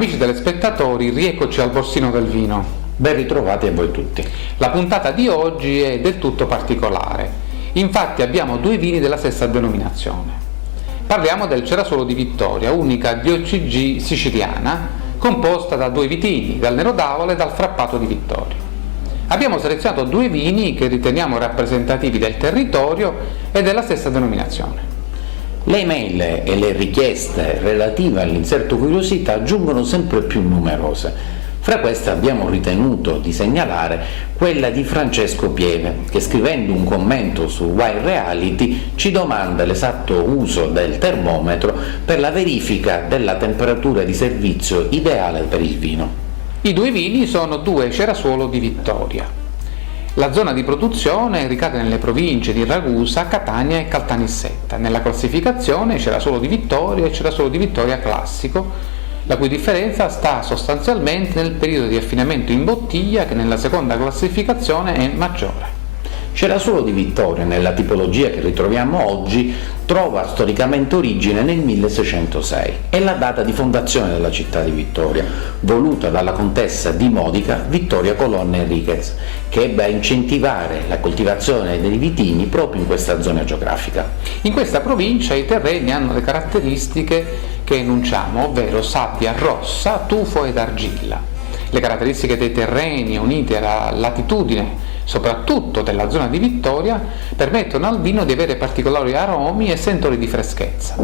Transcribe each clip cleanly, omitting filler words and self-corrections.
Amici telespettatori, rieccoci al Borsino del Vino. Ben ritrovati a voi tutti. La puntata di oggi è del tutto particolare. Infatti abbiamo due vini della stessa denominazione. Parliamo del Cerasuolo di Vittoria, unica DOCG siciliana, composta da due vitini, dal Nero d'Avola e dal Frappato di Vittoria. Abbiamo selezionato due vini che riteniamo rappresentativi del territorio e della stessa denominazione. Le email e le richieste relative all'inserto curiosità giungono sempre più numerose. Fra queste abbiamo ritenuto di segnalare quella di Francesco Pieve, che scrivendo un commento su Wine Reality ci domanda l'esatto uso del termometro per la verifica della temperatura di servizio ideale per il vino. I due vini sono due Cerasuolo di Vittoria. La zona di produzione ricade nelle province di Ragusa, Catania e Caltanissetta. Nella classificazione Cerasuolo di Vittoria e Cerasuolo di Vittoria classico, la cui differenza sta sostanzialmente nel periodo di affinamento in bottiglia, che nella seconda classificazione è maggiore. Cerasuolo di Vittoria, nella tipologia che ritroviamo oggi, trova storicamente origine nel 1606. È la data di fondazione della città di Vittoria, voluta dalla contessa di Modica Vittoria Colonna Enriquez, che ebbe a incentivare la coltivazione dei vitini proprio in questa zona geografica. In questa provincia i terreni hanno le caratteristiche che enunciamo, ovvero sabbia rossa, tufo ed argilla. Le caratteristiche dei terreni unite alla latitudine, soprattutto della zona di Vittoria, permettono al vino di avere particolari aromi e sentori di freschezza,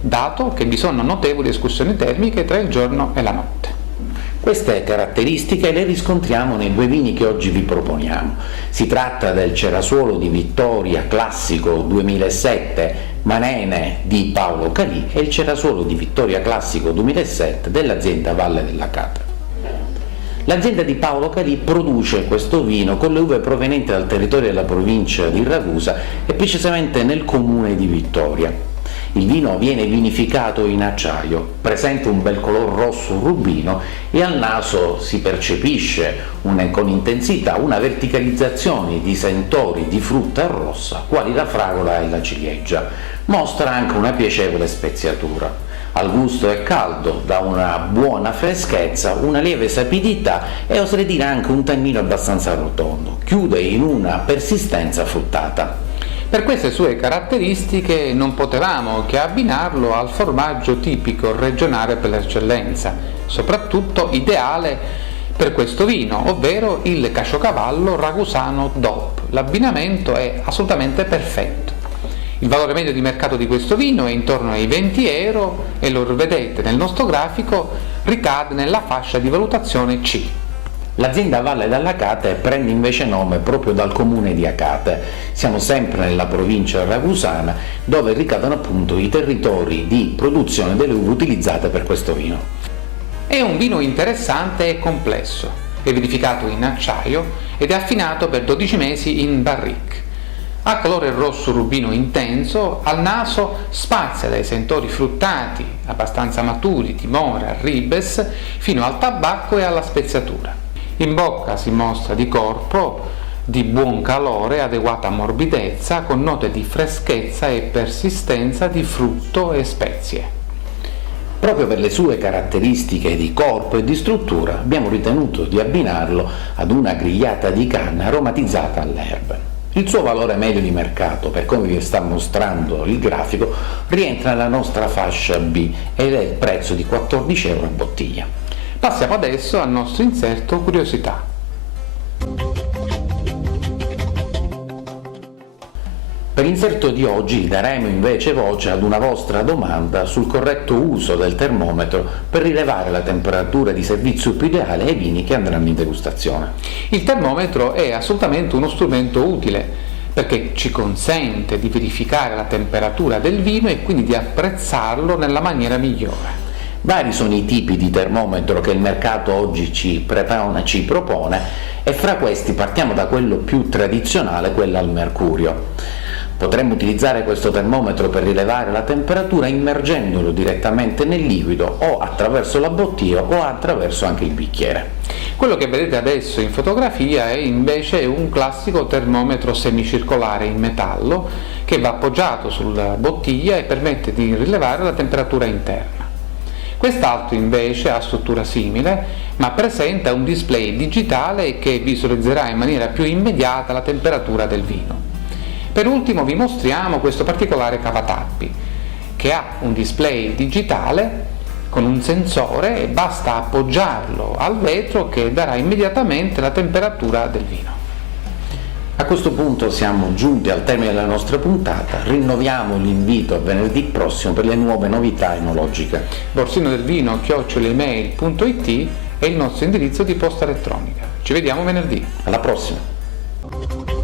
dato che vi sono notevoli escursioni termiche tra il giorno e la notte. Queste caratteristiche le riscontriamo nei due vini che oggi vi proponiamo. Si tratta del Cerasuolo di Vittoria classico 2007 Manene di Paolo Calì e il Cerasuolo di Vittoria classico 2007 dell'azienda Valle della Cata. L'azienda di Paolo Calì produce questo vino con le uve provenienti dal territorio della provincia di Ragusa e precisamente nel comune di Vittoria. Il vino viene vinificato in acciaio, presenta un bel color rosso rubino e al naso si percepisce con intensità una verticalizzazione di sentori di frutta rossa, quali la fragola e la ciliegia. Mostra anche una piacevole speziatura. Al gusto è caldo, dà una buona freschezza, una lieve sapidità e oserei dire anche un tannino abbastanza rotondo. Chiude in una persistenza fruttata. Per queste sue caratteristiche non potevamo che abbinarlo al formaggio tipico regionale per l'eccellenza, soprattutto ideale per questo vino, ovvero il Caciocavallo Ragusano DOP. L'abbinamento è assolutamente perfetto. Il valore medio di mercato di questo vino è intorno ai 20 euro e lo vedete nel nostro grafico, ricade nella fascia di valutazione C. L'azienda Valle della Cate prende invece nome proprio dal comune di Acate. Siamo sempre nella provincia ragusana, dove ricadono appunto i territori di produzione delle uve utilizzate per questo vino. È un vino interessante e complesso, è vinificato in acciaio ed è affinato per 12 mesi in barrique. Ha colore rosso rubino intenso, al naso spazia dai sentori fruttati, abbastanza maturi, timore, ribes, fino al tabacco e alla speziatura. In bocca si mostra di corpo, di buon calore, adeguata morbidezza, con note di freschezza e persistenza di frutto e spezie. Proprio per le sue caratteristiche di corpo e di struttura abbiamo ritenuto di abbinarlo ad una grigliata di canna aromatizzata all'erba. Il suo valore medio di mercato, per come vi sta mostrando il grafico, rientra nella nostra fascia B ed è il prezzo di 14 euro a bottiglia. Passiamo adesso al nostro inserto curiosità. Per l'inserto di oggi daremo invece voce ad una vostra domanda sul corretto uso del termometro per rilevare la temperatura di servizio più ideale ai vini che andranno in degustazione. Il termometro è assolutamente uno strumento utile perché ci consente di verificare la temperatura del vino e quindi di apprezzarlo nella maniera migliore. Vari sono i tipi di termometro che il mercato oggi ci propone e fra questi partiamo da quello più tradizionale, quello al mercurio. Potremmo utilizzare questo termometro per rilevare la temperatura immergendolo direttamente nel liquido o attraverso la bottiglia o attraverso anche il bicchiere. Quello che vedete adesso in fotografia è invece un classico termometro semicircolare in metallo che va appoggiato sulla bottiglia e permette di rilevare la temperatura interna. Quest'altro invece ha struttura simile, ma presenta un display digitale che visualizzerà in maniera più immediata la temperatura del vino. Per ultimo vi mostriamo questo particolare cavatappi, che ha un display digitale con un sensore e basta appoggiarlo al vetro che darà immediatamente la temperatura del vino. A questo punto siamo giunti al termine della nostra puntata, rinnoviamo l'invito a venerdì prossimo per le nuove novità enologiche. borsinodelvino@email.it è il nostro indirizzo di posta elettronica. Ci vediamo venerdì. Alla prossima!